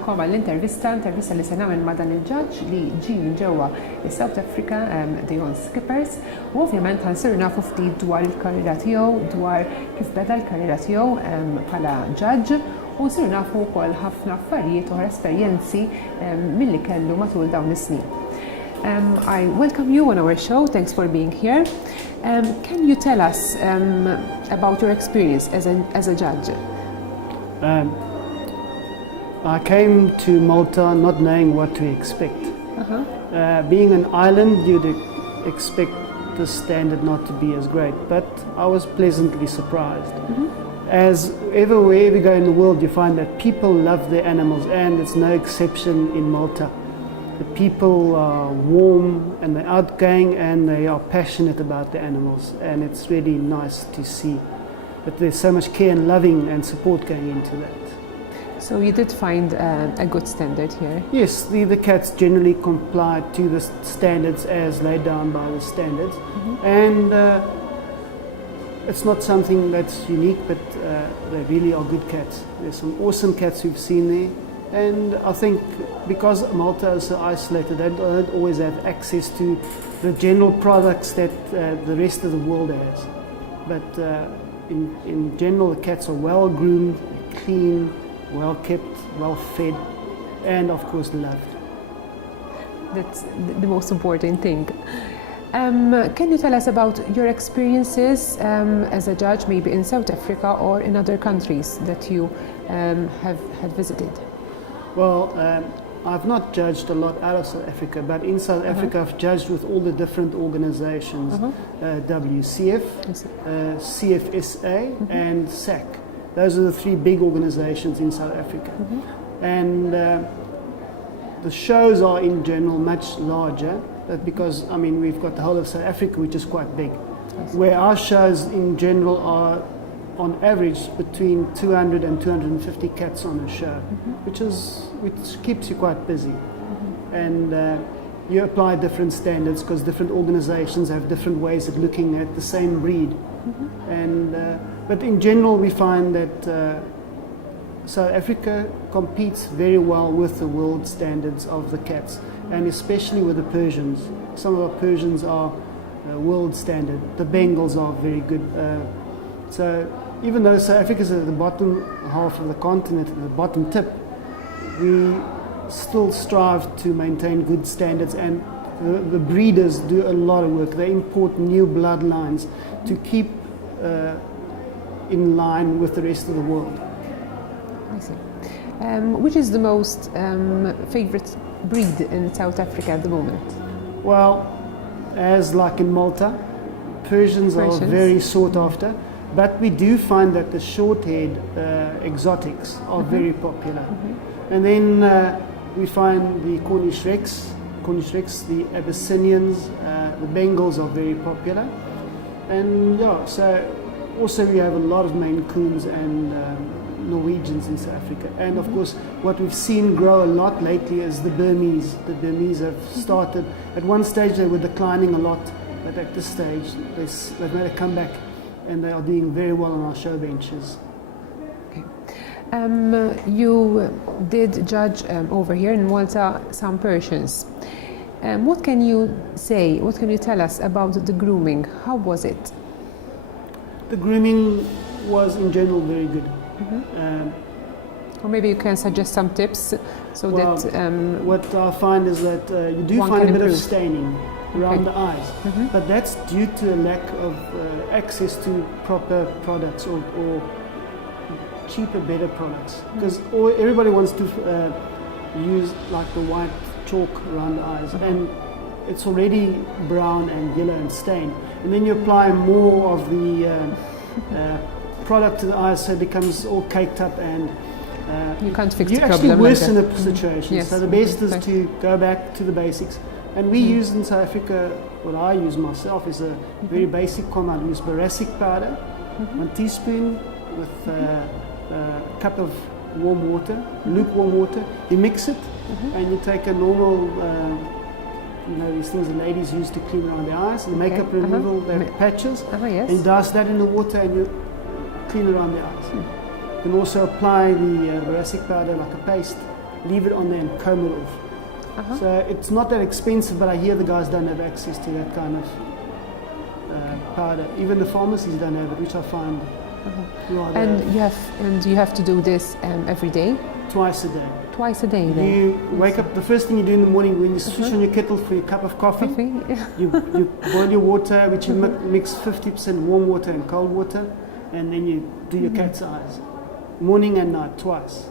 nilqakom għall-intervista li se nagħmel ma' dan il-ġudge li ġie minn ġewwa South Africa, Deon Scheepers, u ovvjament ħansiru nafu ftit dwar il-karriera tiegħu, dwar kif beda l-karriera tiegħu bħala judge, u nsiru nafu wkoll ħafna affarijiet oħra esperjenzi milli kellu matul dawn is-snin. I welcome you on our show. Thanks for being here. Can you tell us about your experience as a judge? I came to Malta not knowing what to expect. Being an island, you'd expect the standard not to be as great, but I was pleasantly surprised. As everywhere we go in the world, you find that people love their animals, and it's no exception in Malta. The people are warm and they're outgoing and they are passionate about the animals, and it's really nice to see that there's so much care and loving and support going into that. So you did find a good standard here? Yes, the cats generally comply to the standards as laid down by the standards, and it's not something that's unique, but they really are good cats. There's some awesome cats we've seen there. And I think because Malta is so isolated, they don't always have access to the general products that the rest of the world has. But in general, the cats are well groomed, clean, well kept, well fed, and of course loved. That's the most important thing. Can you tell us about your experiences as a judge, maybe in South Africa or in other countries that you have visited? Well, I've not judged a lot out of South Africa, but in South Africa I've judged with all the different organizations, WCF, CFSA and SAC. Those are the three big organizations in South Africa. And the shows are in general much larger, because I mean we've got the whole of South Africa, which is quite big, where our shows in general are on average between 200 and 250 cats on a show, which keeps you quite busy. And you apply different standards because different organizations have different ways of looking at the same breed. And but in general we find that South Africa competes very well with the world standards of the cats, and especially with the Persians. Some of our Persians are world standard. The Bengals are very good. So even though South Africa is at the bottom half of the continent, at the bottom tip, we still strive to maintain good standards, and the breeders do a lot of work. They import new bloodlines to keep in line with the rest of the world. I see. Which is the most favorite breed in South Africa at the moment? Well, as like in Malta, Persians are very sought after. But we do find that the short-haired exotics are very popular. And then we find the Cornish Rex, the Abyssinians, the Bengals are very popular. And yeah, so also we have a lot of Maine Coons and Norwegians in South Africa. And of course, what we've seen grow a lot lately is the Burmese. The Burmese have started, at one stage they were declining a lot, but at this stage they've made a comeback, and they are doing very well on our show benches. Okay. You did judge over here in Malta some Persians. What can you say, what can you tell us about the grooming? How was it? The grooming was in general very good. Or maybe you can suggest some tips so that... what I find is that you do find a bit of staining around the eyes, but that's due to a lack of access to proper products or cheaper, better products, because everybody wants to use like the white chalk around the eyes, and it's already brown and yellow and stained, and then you apply more of the product to the eyes, so it becomes all caked up, and you can't fix you the actually problem worsen the situation. Yes. So the best is to go back to the basics. And we use in South Africa, what I use myself is a very basic compound. I use boracic powder, 1 teaspoon with a cup of warm water, lukewarm water. You mix it, and you take a normal, these things the ladies use to clean around their eyes, the makeup removal, the patches, and you douse that in the water and you clean around the eyes. You can also apply the boracic powder like a paste leave it on there and comb it off. So it's not that expensive, but I hear the guys don't have access to that kind of powder. Even the pharmacies don't have it, which I find rather... And you have to do this every day? Twice a day. Twice a day then? You wake up, the first thing you do in the morning when you switch on your kettle for your cup of coffee. you boil your water, which you mix 50% warm water and cold water, and then you do your cat's eyes. Morning and night, twice.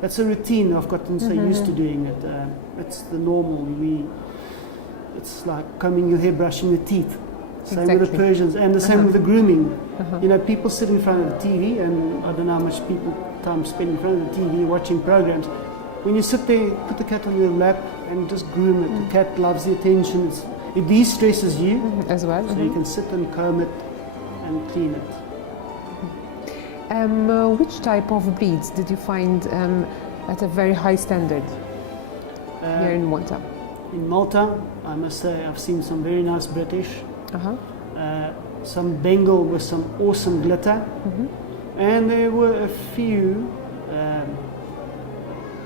That's a routine. I've gotten so used to doing it. It's the normal. It's like combing your hair, brushing your teeth. Same with the Persians, and the same with the grooming. You know, people sit in front of the TV, and I don't know how much time spend in front of the TV watching programs. When you sit there, put the cat on your lap and just groom it. The cat loves the attention. It de-stresses you as well. So you can sit and comb it and clean it. Which type of breeds did you find at a very high standard here in Malta? In Malta, I must say I've seen some very nice British, some Bengal with some awesome glitter, and there were a few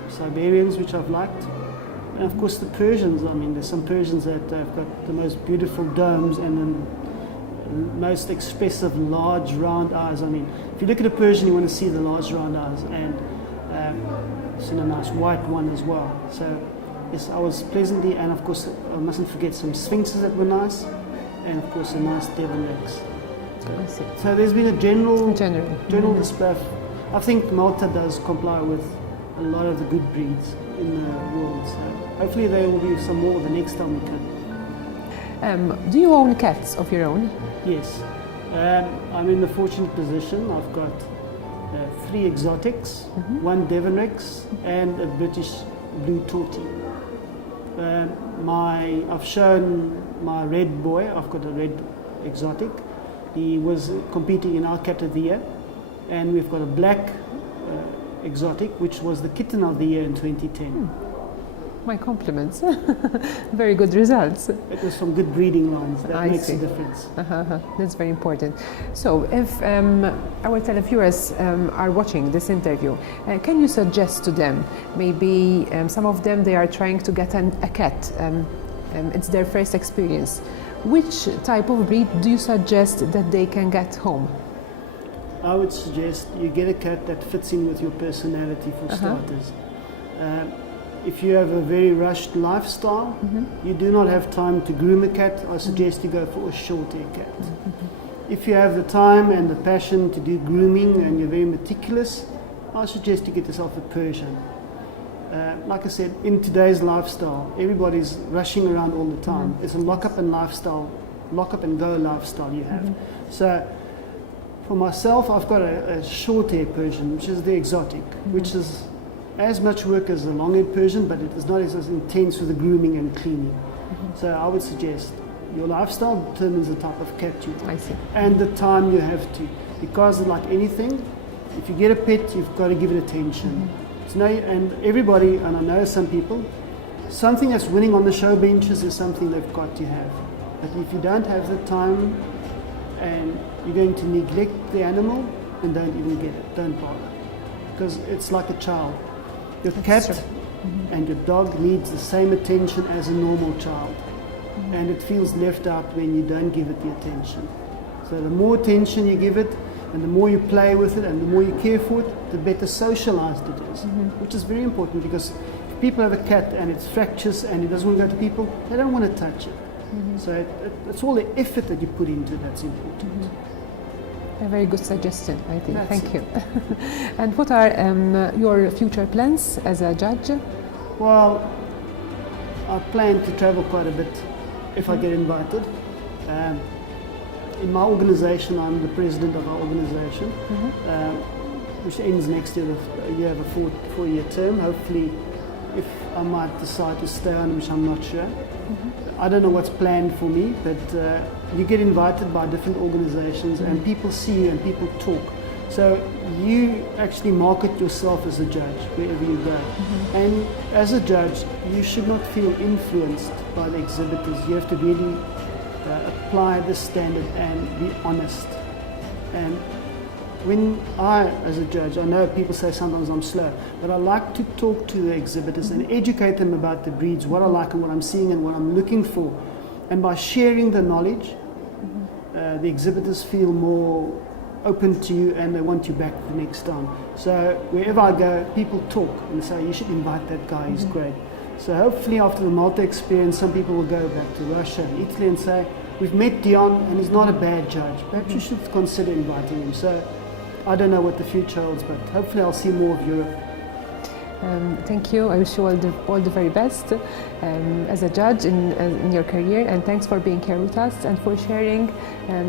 Siberians which I've liked, and of course the Persians. I mean, there's some Persians that have got the most beautiful domes and then most expressive large round eyes. I mean, if you look at a Persian, you want to see the large round eyes, and seen a nice white one as well. So yes, I was pleasantly, and of course I mustn't forget some Sphinxes that were nice, and of course a nice Devon Rex. So there's been a general display. I think Malta does comply with a lot of the good breeds in the world. So hopefully there will be some more the next time we come. Do you own cats of your own? Yes. I'm in the fortunate position. I've got 3 exotics, 1 Devon Rex, and a British blue tortie. I've shown my red boy. I've got a red exotic. He was competing in our Cat of the Year, and we've got a black exotic, which was the Kitten of the Year in 2010. My compliments. Very good results. It was from good breeding lines. That makes a difference. That's very important. So if our televiewers are watching this interview, can you suggest to them, maybe some of them, they are trying to get a cat, it's their first experience. Which type of breed do you suggest that they can get home? I would suggest you get a cat that fits in with your personality for starters. If you have a very rushed lifestyle, you do not have time to groom a cat, I suggest you go for a short-hair cat. If you have the time and the passion to do grooming and you're very meticulous, I suggest you get yourself a Persian. Like I said, in today's lifestyle, everybody's rushing around all the time. It's a lock-up and go lifestyle you have. So for myself, I've got a short-hair Persian, which is the exotic, which is as much work as the long-haired Persian, but it is not as intense with the grooming and cleaning. So I would suggest your lifestyle determines the type of cat you want. And the time you have to. Because like anything, if you get a pet, you've got to give it attention. And everybody, and I know some people, something that's winning on the show benches is something they've got to have. But if you don't have the time and you're going to neglect the animal, then don't even get it, don't bother. Because it's like a child. Your cat and your dog needs the same attention as a normal child. And it feels left out when you don't give it the attention. So the more attention you give it, and the more you play with it, and the more you care for it, the better socialized it is. Which is very important, because if people have a cat and it's fractious and it doesn't want to go to people, they don't want to touch it. So it's all the effort that you put into it that's important. A very good suggestion, I think. Thank you. And what are your future plans as a judge? Well, I plan to travel quite a bit if I get invited. In my organization, I'm the president of our organization, which ends next year. You have a 4-year term. Hopefully, if I might decide to stay on, which I'm not sure. I don't know what's planned for me, but you get invited by different organizations and people see you and people talk. So you actually market yourself as a judge wherever you go. And as a judge, you should not feel influenced by the exhibitors. You have to really apply the standard and be honest. And when I, as a judge, I know people say sometimes I'm slow, but I like to talk to the exhibitors and educate them about the breeds, what I like and what I'm seeing and what I'm looking for. And by sharing the knowledge, the exhibitors feel more open to you and they want you back the next time. So wherever I go, people talk and say, you should invite that guy, he's great. So hopefully after the Malta experience, some people will go back to Russia and Italy and say, we've met Deon and he's not a bad judge. Perhaps you should consider inviting him. So I don't know what the future holds, but hopefully I'll see more of Europe. Thank you. I wish you all the very best as a judge in your career, and thanks for being here with us and for sharing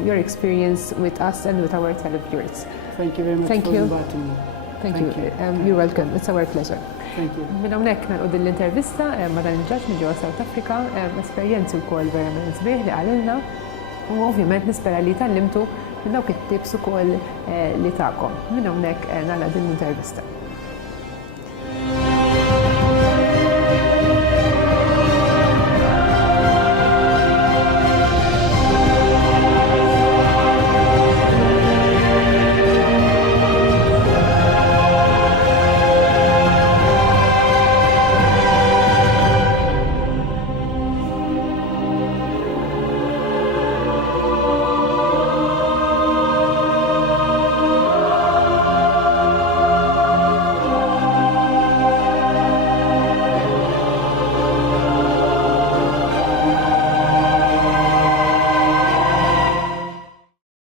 your experience with us and with our televiewers. Thank you very much for inviting me. Thank you. You're welcome. It's our pleasure. Thank you. Min hawnhekk nagħqu l-intervista ma' dan il-ġudge minn ġewwa South Africa, esperjenzi wkoll verament sbieħ li qalilna u ovvjament nispera li tallimtu minn dawk it-tips ukoll li tagħkom. Min hawnhekk nagħlaq din l-intervista.